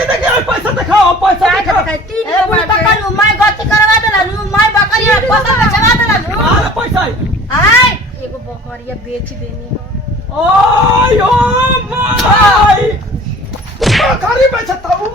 देखे पैसा दिखाओ पैसा दिखाओ। ए बकरी मैं गति करवा देला नु मैं बकरी फसल बेचवा देला नु। मार पैसा आय एगो बकरिया बेच देनी हो। ओय ओ माय बकरी बेचता हूं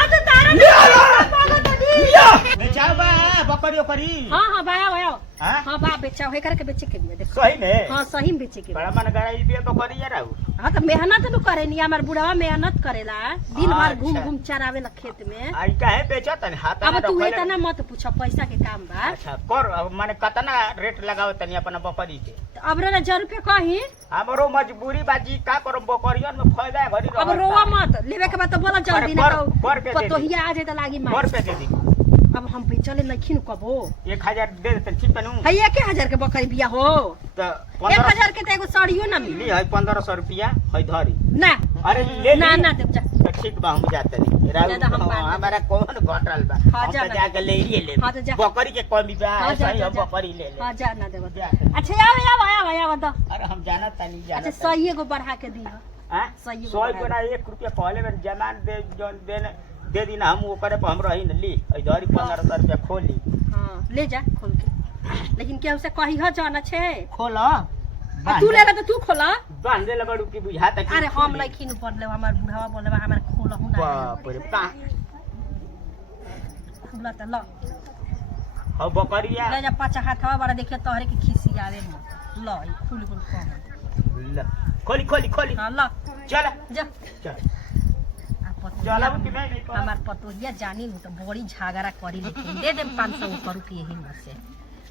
आज तारा लिया बेचाओ बा बकरी ओकरी। हां बाया बाया हां हां बा बेचाओ हे करके बेचे के लिए देखो सही में हां सही में बेचे के बड़ा मन गराई बे बकरी यार आउ। हां तो मेहनत नु करे नी हमर बुढ़वा मेहनत करेला दिन भर घूम घूम चरावेला खेत में। आई काहे बेचत है हाथ अब तू इतना मत पूछ पैसा के काम बा। अच्छा कर माने कितना रेट लगाव तनी अपन बकरी के। अब रे 1000 रुपया कही हमरो मजबूरी बाजी का करम बकरियन में फायदा भरी रह। अब रोवा मत लेवे के बाद तो बोला जल्दी ना कर पतोहिया आ जाए तो लागी मार पे दे दी। अब हम पे चले नखिन कबो 1000 दे दे ठीक तनु है 1000 के बकरी बिया हो तो 1000 के तो एगो साड़ियो ना मिली है 1500 रुपया है धरी ना। अरे ले ना ना देव जा तो ठीक बा हम जाते नहीं हमारा कौन घटल बा हम तो जाके ले ही ले बकरी के कमी बा सही हम बकरी ले ले। हां जा ना देव अच्छा आव द। अरे हम जाना तनी जाना। अच्छा सही एगो बढ़ा के दी हां सही 100 गुना 1 रुपया पहले में जमान दे जोन देने दे दी ना हम ओकरे पर हम रही न ली इधर 1500 रुपया खोली। हां ले जा खोल के लेकिन केहू से कही ह जाना छे खोला तू लेगा तो तू खोला बांध दे लगड़ू की बुझा तक। अरे हम नहीं खिन पड़ ले हमर बुढ़वा बोले हमर खोलहु ना बाप रे बा खुला त ल हो बकरिया ले जा पाछा हाथवा बड़ा देखियो तोहरे के खिसी आवे न ल खुल खुल कह ल खोली खोली खोली हां ल चल जा चल चला कि नहीं हमार पतोहिया जानी न तो बड़ी झगड़ा करी लेकिन दे दे 500 ऊपर के यही में से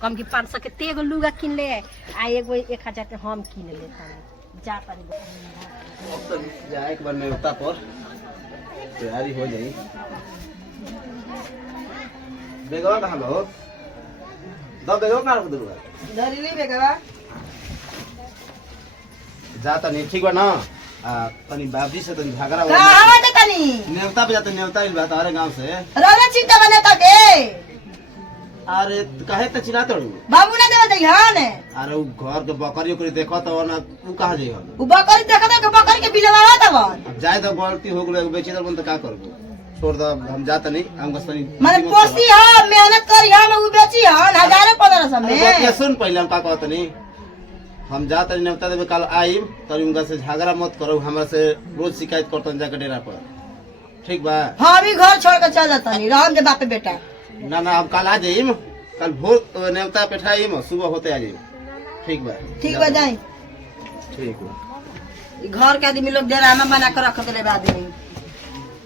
कम की 500 के तेगो लुगा किन ले आ एगो 1000 के हम किन लेता जा पारी अब तो जाए एक बार मैं उता पर तैयारी हो जाई। बेगवा कहां लो दो बेगवा कहां रख दूंगा धरी ली बेगवा जाता नहीं ठीक बा ना तनी बाबजी से तनी झगड़ा हो कहां है तनी नेवता पे जाते नेवता इल बात अरे गांव से रोना चिंता बनेता के अरे काहे त चिल्ला तड़ू बाबू ना देवे दहियान अरे उ घर के बकरी ओकरी देखो तो ना तू कहां जाई हो उ बकरी देखत के बकरी के बिलवावा तब अब जाए तो गलती हो गेल बेचे दर बन तो का करबो छोड़ दो हम जाता नहीं हम गसनी माने पोसी ह मेहनत करी हम उ बेची ह 1500 में ये सुन पहले हम का कहत नहीं हम जाता नहीं नेवता देवे कल आईम तब उनका से झगड़ा मत करो हमरा से रोज शिकायत करतन जाके डेरा पर ठीक बा। हम भी घर छोड़ के चल जाता नहीं राम के बाप बेटा ना ना हम कल आ जाइम कल भोर नेवता बैठाइम सुबह होते आ जाइम ठीक बा जाई ठीक बा। घर के आदमी लोग डेरामा बना कर रख देले आदमी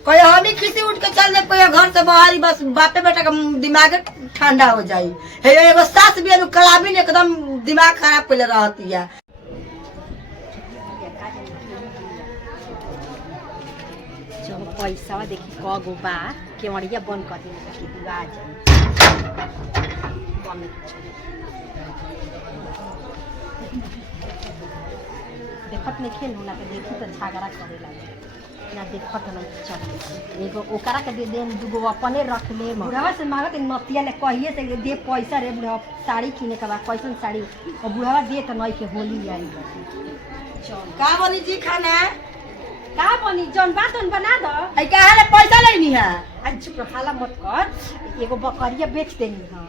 कोई हम ही खिसी उठ के चल जाए कोई घर से बाहर बस बापे बेटा का दिमाग ठंडा हो जाई हे एगो सास भी कलाबी ने एकदम दिमाग खराब पहले रहती है। जब पैसा देखी कगो बा केवड़िया बंद कर दी कि दुआ जाई देखत नहीं खेल ना के देखी तो झगड़ा करे लागे ना देखत नहीं चल एगो ओकरा के दे देन दुगो अपने रख ले बुढ़वा से मांगत नतिया ने कहिए से दे पैसा रे बुढ़वा साड़ी किने के बा कैसन साड़ी और बुढ़वा दे त नहीं के होली आई चल का बनी जी खाना का बनी जौन बात उन बना दो आई का हाले पैसा लेनी है आज चुप हाला मत कर एगो बकरिया बेच देनी है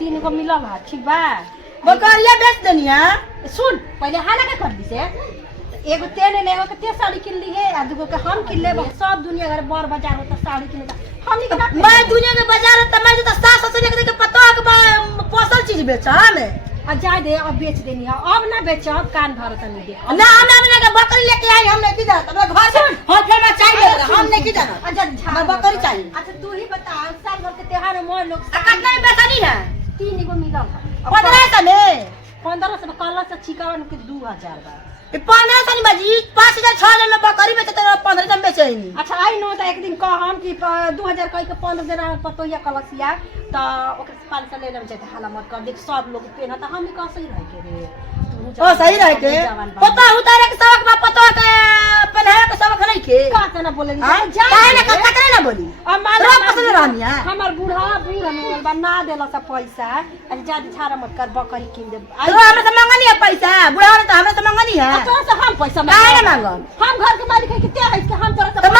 3 गो मिलल है ठीक बा बकरिया बेच देनी है सुन पहले हाला के कर दी से एगो तेने लेगो के ते साड़ी किन ली है आ दुगो के हम किन लेबो सब दुनिया घर बर बाजार होता साड़ी किन हम नहीं के मैं दुनिया के बाजार त मैं तो सास ससुर के पतो के पोसल चीज बेचा में आ जाए दे अब बेच देनी है अब ना बेचब कान भर तनी देख ना हम के बकरी लेके आई हम नहीं की जात अब घर से हम फिर में चाहिए हम नहीं की जात अच्छा हम बकरी चाहिए। अच्छा तू ही बता साल भर के त्योहार में लोग कितना में बेचनी है 3 गो मिलल 1500 में 1500 में कल से चिकन के 2000 बा 1500 नहीं बाजी 5000 6000 में बकरी बेचे तो 1500 में बेचेनी। अच्छा आई नो तो एक दिन कह हम कि 2000 कह के 15 दिन पतोहिया कलसिया तो ओकर 500 ले लेम जे हाला मत कर देख सब लोग पेन त हम का सही रह के रे ओ सही रह के पता उतारे के सबक बा पतो के पहनावे के सबक नहीं के का तना बोले काहे ना कतरे ना बोली अब मान लो पसंद रहनिया हमर बूढ़ा में बना देला सब पैसा आज जा छारा मत कर बकरी किन दे तो हमरा से मांगनी है पैसा बूढ़ा ने तो हमरा से मांगनी है तो हम पैसा काहे ना मांगम हम घर के मालिक है किते है कि हम तोरा से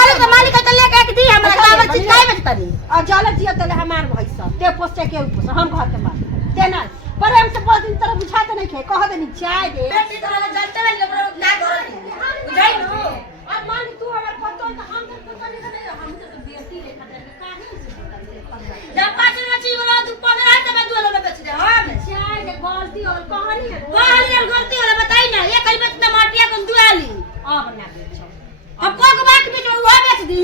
चाहे केहू पोस हम घर के बात तेना पर हमसे बहुत दिन तरह बुझाते नहीं खे कह देनी चाय दे बेटी तो वाला जानते वाली अपना क्या कर बुझाई नु अब मान तू हमर पतो तो हम तो पता नहीं हम तो बेटी लेखा काहे से जब 5 मछली वाला तू 15 से मैं दूल्हे में बेच दे हम चाय के गलती और कहानी है कहानी गलती वाला बताई ना ये कहीं बेच टमाटिया को दुआली अब ना बेचो अब को बात बीच में वो बेच दी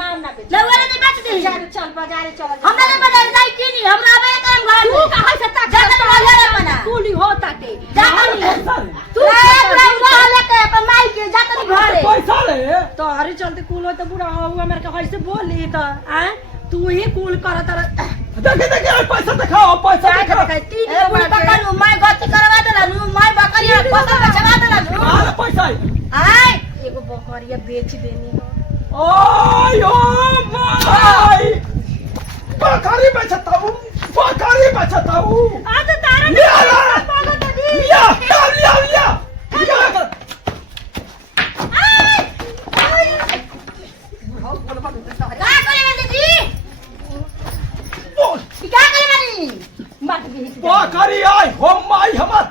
नाम ना बेचो लवला नहीं बेच दी चल बाजारे चल हमरा ने बाजार जाई की नहीं हमरा बे काम घर तू कहां से ता जाकर बाजार बना कुली होता के जाकर तू पूरा लेके अपन माई के जाकर घरे पैसा ले तो हरी चलते कुल हो तो बुरा हो मेरे का कैसे बोली तो आ तू ही कुल कर देखे पैसा दिखाओ पैसा दिखाओ ए बुढ़ा पकड़ मैं गलती करवा देला नु मैं बकरी फसल बेचवा देला नु आले पैसा आय एगो बकरिया बेच देनी हो ओयो माय बकरी बेचता हूँ आ तो तारा लिया का करे दीदी ई का करे वाली मत भी बकरी आई हो माय हमर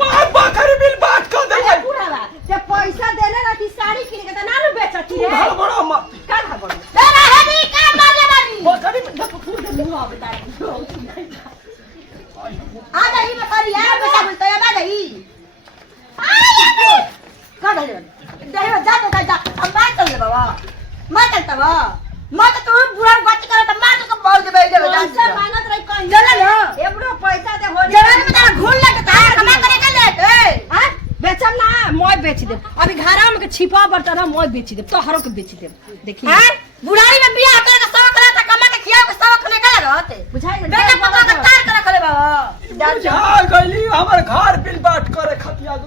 माय बकरी बिल बात कर दे बुढ़ावा ते पैसा देले ना कि साड़ी किन के त नानु बेचती रे घर बड़ा मत का खबर दे रहे दी का मारले वाली बकरी में फूल दे मुंह बता आ जाई बकरी आ बेटा बोलता है आ जाई का दे दे जा तो जा हम बात कर ले बाबा मत करता बा मत तू बुढ़ा गच करे त मार तो बोल दे जा पैसा मांगत रही कहीं चला लो ए बुढ़ो पैसा दे हो जवान में तेरा घून लगता है कमा करे के ले ए आ बेचम ना मैं बेच दे अभी घरा में के छिपा बर्तन हम मैं बेच दे तोहरो के बेच दे देखिए हैं बुढ़ाई में बियाह करे का शौक रहता कमा के खियाओ के शौक नहीं करे रहते बुझाई बेटा पता का तार करे खले बाबा जा गईली हमर घर बिल बात करे खतिया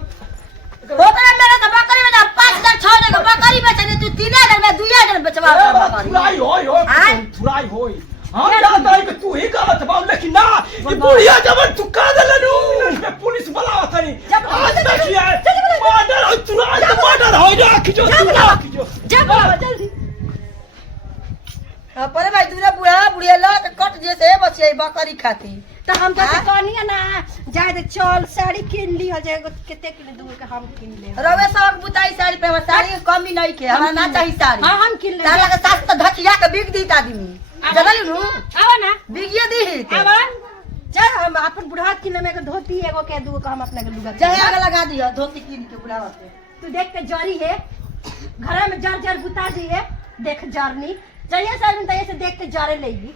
होतरा मेरे तो बकरी में 5,000 6,000 का बकरी बेचे तू 3,000 में 2,000 बेचवा बकरी थुराई होई आय? थुराई होई हम जानता है कि तू ही गलत बात लेकिन ना ये बुढ़िया जवन तू का देलनु मैं पुलिस बुलावत नहीं आज तक ये मर्डर और थुराई तो मर्डर हो जा खिचो खिचो जा बाबा जल्दी पर भाई तूने बुढ़िया ला के कट जैसे बचिए बकरी खाती तो हम तो हाँ? कहनी ना जाए दे चल साड़ी किन ली हो जाएगा कितने किन दूर के हम किन ले रवे सब बुताई साड़ी पे साड़ी की कमी नहीं के हमरा ना चाहिए साड़ी हां हम किन ले तारा के साथ तो धकिया के बिक दी आदमी जनल नु आवा ना बिगिए दी आवा चल हम अपन बुढ़ा किन में के धोती एगो के दूगो के हम अपना के लुगा जय आग लगा दियो धोती कीन के बुढ़ावा पे तू देख के जरी है घर में जर जर बुता दी है देख जरनी चाहिए सर में तैसे देख के जरे लेगी